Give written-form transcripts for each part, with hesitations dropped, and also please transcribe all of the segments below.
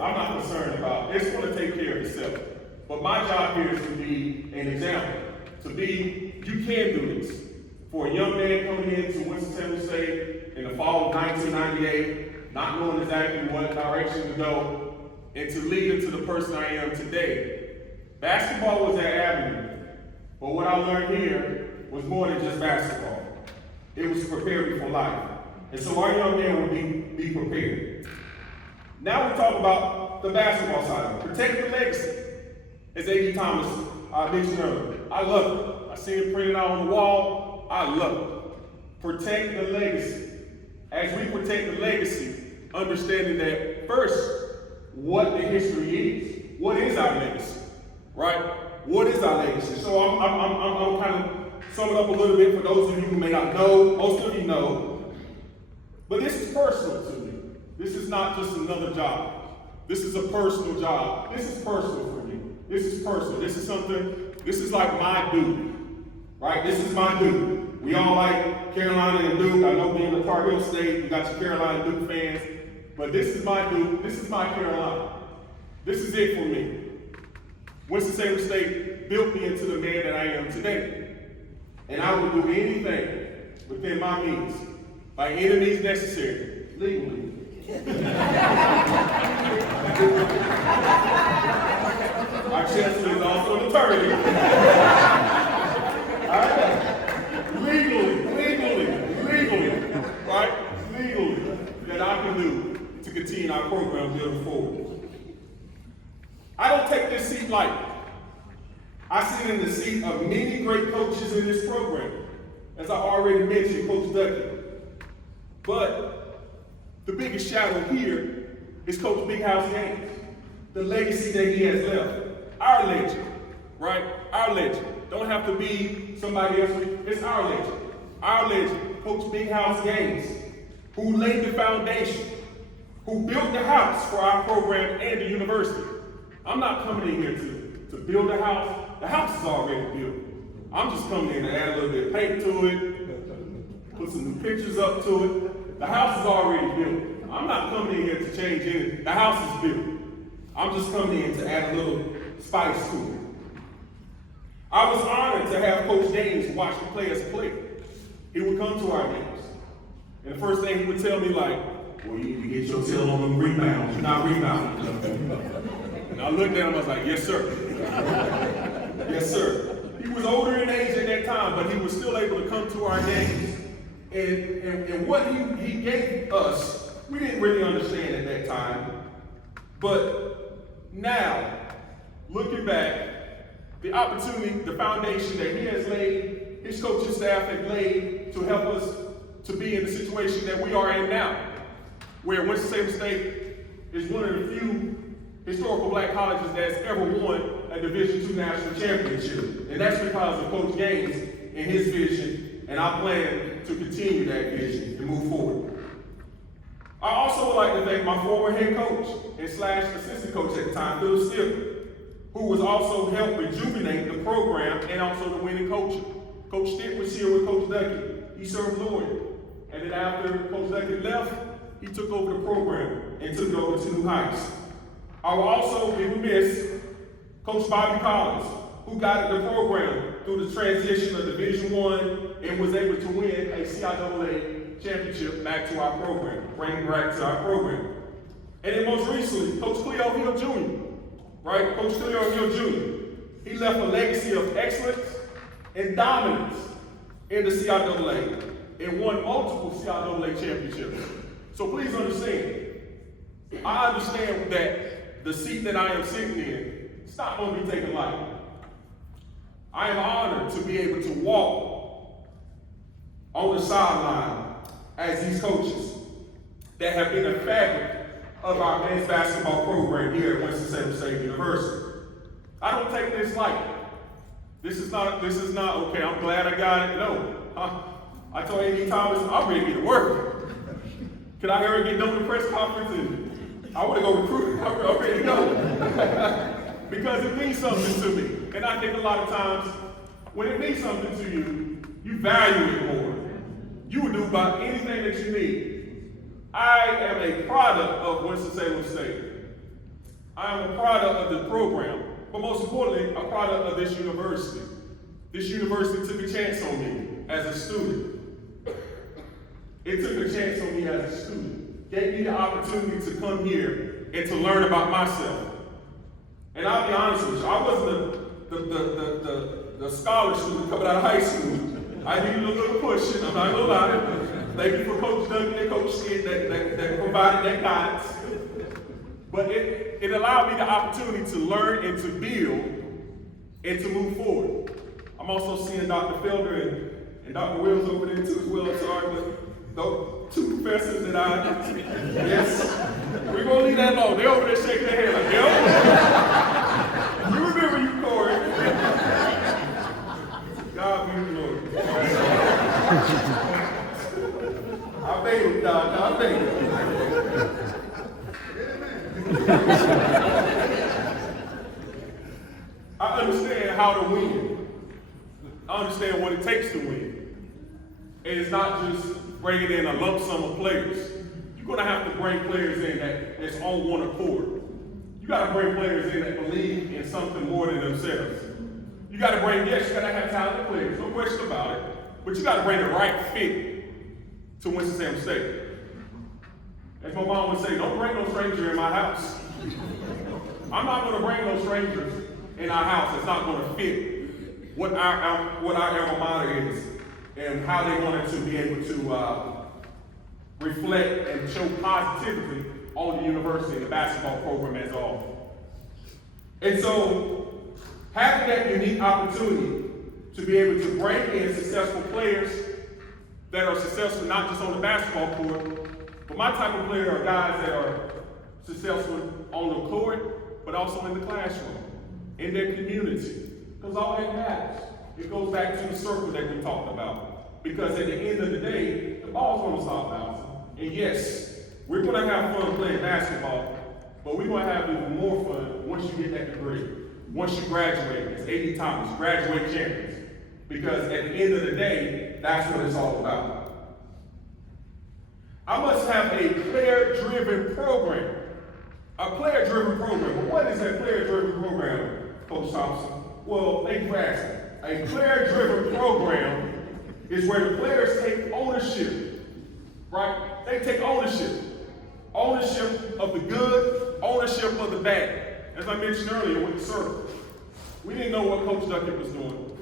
I'm not concerned about it. It's going to take care of itself. But my job here is to be an example. To be, you can do this. For a young man coming into Winston-Salem State in the fall of 1998, not knowing exactly what direction to go, and to lead into the person I am today. Basketball was that avenue. But what I learned here was more than just basketball. It was to prepare me for life. And so our young man will be prepared. Now we talk about the basketball side of it. Protect the legacy. As A.D. Thomas mentioned earlier, I love it. I see it printed out on the wall. I love it. Protect the legacy. As we protect the legacy, understanding that first, what the history is. What is our legacy? Right? What is our legacy? So I'm kind of sum it up a little bit for those of you who may not know. Most of you know. But this is personal to me. This is not just another job. This is a personal job. This is personal for me. This is personal. This is something, this is like my duty. Right? This is my duty. We all like Carolina and Duke. I know being a Tar Heel State, you got your Carolina and Duke fans. But this is my Duke. This is my Carolina. This is it for me. Winston-Salem State built me into the man that I am today. And I will do anything within my means, by any means necessary, legally. Our chancellor is also an attorney. All right? Legally, right? Legally, that I can do to continue our program moving forward. I don't take this seat lightly. I sit in the seat of many great coaches in this program. As I already mentioned, Coach Ducky. But the biggest shadow here is Coach Big House Gaines. The legacy that he has left. Our legend, right? Our legend. Don't have to be somebody else. It's our legend. Our legend, Coach Big House Gaines, who laid the foundation, who built the house for our program and the university. I'm not coming in here to build a house. The house is already built. I'm just coming in to add a little bit of paint to it, put some new pictures up to it. The house is already built. I'm not coming in here to change anything. The house is built. I'm just coming in to add a little spice to it. I was honored to have Coach Gaines watch the players play. He would come to our games. And the first thing he would tell me, like, well, you need to get your tail on them rebounds. You're not rebounding. And I looked at him, I was like, yes, sir. Yes, sir. He was older in age at that time, but he was still able to come to our games. And what he gave us, we didn't really understand at that time. But now, looking back, the opportunity, the foundation that he has laid, his coaching staff has laid to help us to be in the situation that we are in now, where Winston-Salem State is one of the few historical black colleges that's ever won a Division II national championship. And that's because of Coach Gaines and his vision, and I plan to continue that vision and move forward. I also would like to thank my former head coach and / assistant coach at the time, Phil Still, who was also helped rejuvenate the program and also the winning coaching. Coach Stitt was here with Coach Ducky. He served loyal. And then after Coach Ducky left, he took over the program and took it over to new heights. I will also be remiss Coach Bobby Collins, who guided the program through the transition of Division I and was able to win a CIAA championship back to our program, bringing back to our program. And then most recently, Coach Cleo Hill Jr., right? Coach Cleo Hill Jr. He left a legacy of excellence and dominance in the CIAA and won multiple CIAA championships. So please understand, I understand that the seat that I am sitting in, it's not going to be taken lightly. I am honored to be able to walk on the sideline as these coaches that have been the fabric of our men's basketball program here at Winston-Salem State University. I don't take this lightly. This is not, okay, I'm glad I got it. No. I told A.D. Thomas, I'm ready to get to work. Can I ever get done with the press conference? And I want to go recruit. I'm ready to go. Because it means something to me. And I think a lot of times, when it means something to you, you value it more. You would do about anything that you need. I am a product of Winston-Salem State. I am a product of the program, but most importantly, a product of this university. This university took a chance on me as a student. It took a chance on me as a student. Gave me the opportunity to come here and to learn about myself. And I'll be honest with you, I wasn't the scholar student coming out of high school. I needed a little pushing, I'm not gonna lie. Thank you for Coach Duncan and Coach Skid that provided that guidance. But it allowed me the opportunity to learn and to build and to move forward. I'm also seeing Dr. Felder and Dr. Wills over there too as well. I'm sorry, but those two professors that yes, we're gonna leave that alone. They're over there shaking their head like, yo. You remember you, Corey. God be the Lord. I made him, Doc. I made him. I understand how to win. I understand what it takes to win. And it's not just bringing in a lump sum of players. You're going to have to bring players in that's on one accord. You got to bring players in that believe in something more than themselves. You got to bring, yes, you got to have talented players, no question about it, but you got to bring the right fit to Winston-Salem State. As my mom would say, don't bring no stranger in my house. I'm not going to bring no strangers in our house that's not going to fit what our alma mater is and how they wanted to be able to reflect and show positively on the university and the basketball program as a whole. And so, having that unique opportunity to be able to bring in successful players that are successful not just on the basketball court, but my type of player are guys that are successful on the court, but also in the classroom, in their community. Because all that matters. It goes back to the circle that we talked about. Because at the end of the day, the ball's going to stop bouncing. And yes, we're going to have fun playing basketball, but we're going to have even more fun once you get that degree. Once you graduate, as A.D. Thomas, graduate champions. Because at the end of the day, that's what it's all about. I must have a player-driven program. A player-driven program. But what is that player-driven program, Coach Thompson? Well, thank you for asking. A player-driven program is where the players take ownership, right? They take ownership. Ownership of the good, ownership of the bad. As I mentioned earlier with the circle. We didn't know what Coach Duckett was doing.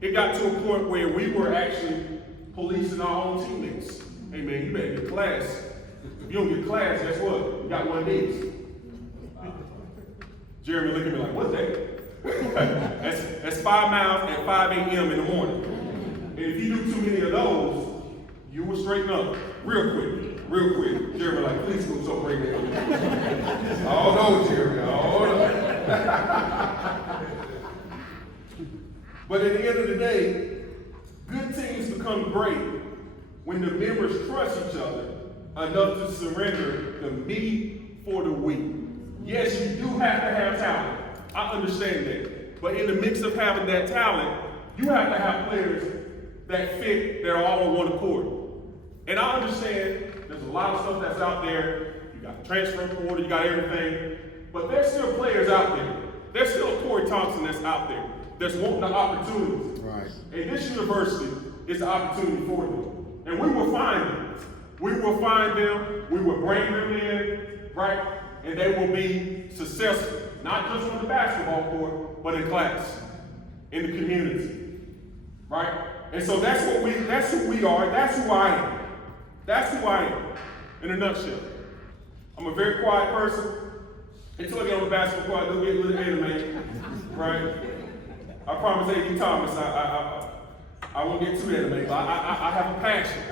It got to a point where we were actually policing our own teammates. Hey man, you better get class. If you don't get class, guess what? You got one of these. Jeremy looked at me like, what's that? that's 5 miles at 5 a.m. in the morning. And if you do too many of those, you will straighten up real quick. Jeremy like, please go so bring that up. Oh no, Jeremy, oh no. But at the end of the day, good teams become great when the members trust each other enough to surrender the me for the we. Yes, you do have to have talent. I understand that. But in the mix of having that talent, you have to have players that fit, that are all on one accord. And I understand there's a lot of stuff that's out there. You got the transfer portal, you got everything. But there's still players out there. There's still a Corey Thompson that's out there that's wanting the opportunities. Right. And this university is the opportunity for them. And we will find them. We will find them. We will bring them in, right? And they will be successful, not just on the basketball court, but in class, in the community, right? And so that's who we are. That's who I am. That's who I am, in a nutshell. I'm a very quiet person. Until I get on the basketball court, I do get a little animated, right? I promise A.D. Thomas, I won't get too animated, but I have a passion.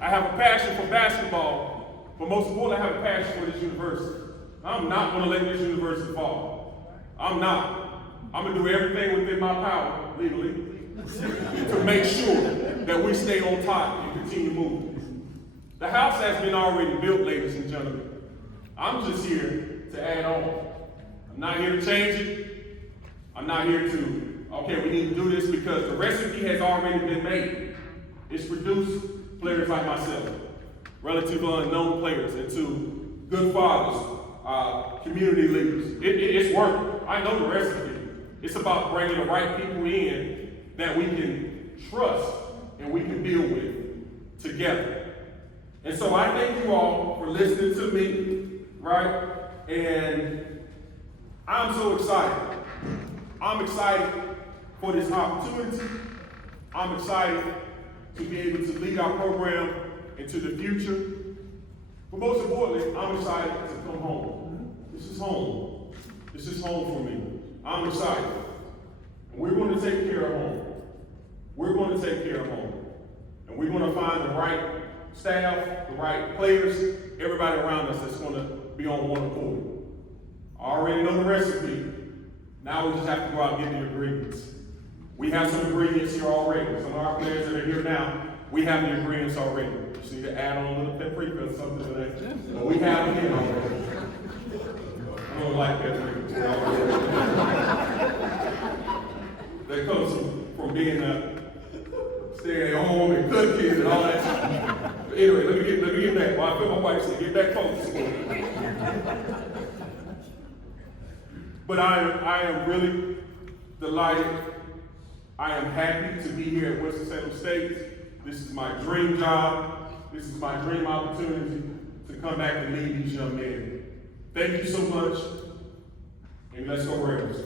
I have a passion for basketball, but most importantly, I have a passion for this university. I'm not going to let this university fall. I'm not. I'm going to do everything within my power, legally, to make sure that we stay on top and continue moving. The house has been already built, ladies and gentlemen. I'm just here to add on. I'm not here to change it. I'm not here to, okay, we need to do this because the recipe has already been made. It's produced players like myself, relatively unknown players, into good fathers. community leaders. It's work. I know the recipe. It's about bringing the right people in that we can trust and we can deal with together. And so I thank you all for listening to me, right? And I'm so excited. I'm excited for this opportunity. I'm excited to be able to lead our program into the future. But most importantly, I'm excited to come home. This is home. This is home for me. I'm excited. And we're going to take care of home. We're going to take care of home. And we're going to find the right staff, the right players, everybody around us that's going to be on one accord. I already know the recipe. Now we just have to go out and get the ingredients. We have some ingredients here already. Some of our players that are here now, we have the ingredients already. Just need to add on a little paprika or something to that. But we have them here already. I don't like paprika. That comes from being staying at home and cooking and all that. But anyway, let me get back. Well, I feel my wife said, get back focused. But I am really delighted. I am happy to be here at Winston-Salem State. This is my dream job. This is my dream opportunity to come back and lead these young men. Thank you so much, and let's go Ravens.